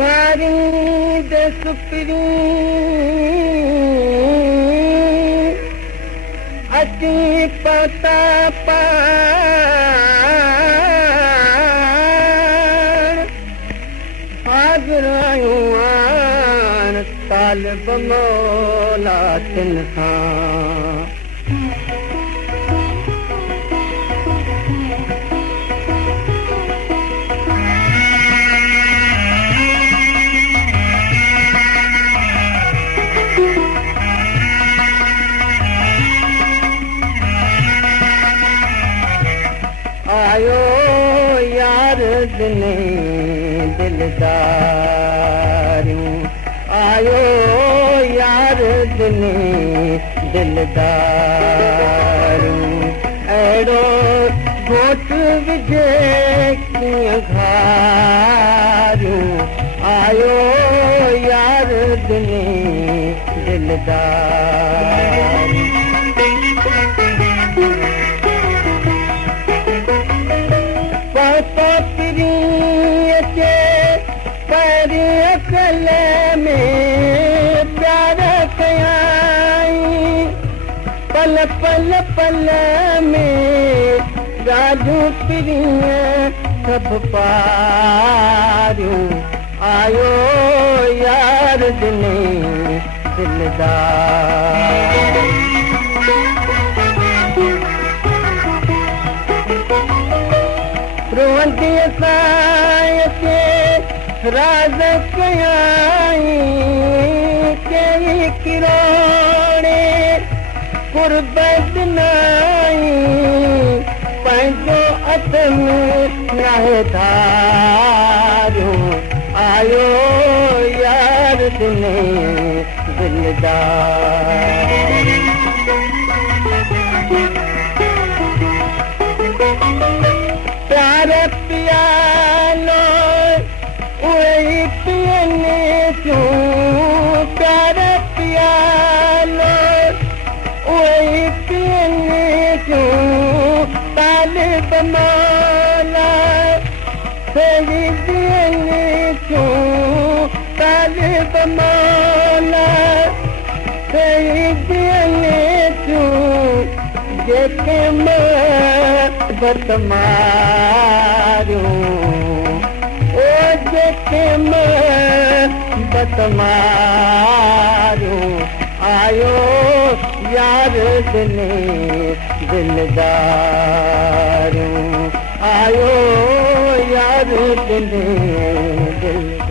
सारी दे सुपरी अची पता पाण हाज़िर आयूं आन तालिब मौला तिन सां आयो यार दिने दिलदारियूं आयो यार दिने दिलदारियूं अहिड़ो घोट विझे कीअं घारियूं आयो यार दिने दिलदारियूं अकल में प्यार कयाई पल पल पल में गाजूं पिरियूं सभु पारियूं आयो यार दिने दिलदार रोंदी असां राज कयाई कई किराणे कुर्बत नाई पंहिंजो अथ में नाहे धारियूं आयो यार दिने दिलदार प्यार पियालो पियने क्यों प्यार पियालो वही पियने क्यों तालिब मौला सही पियने क्यों तालिब मौला सही पियने क्यों जेके मोहब्बत मारियूं जेके मोहब्बत मारियूं आयो यार दिने दिलदारियूं आयो यार दिने दिलदार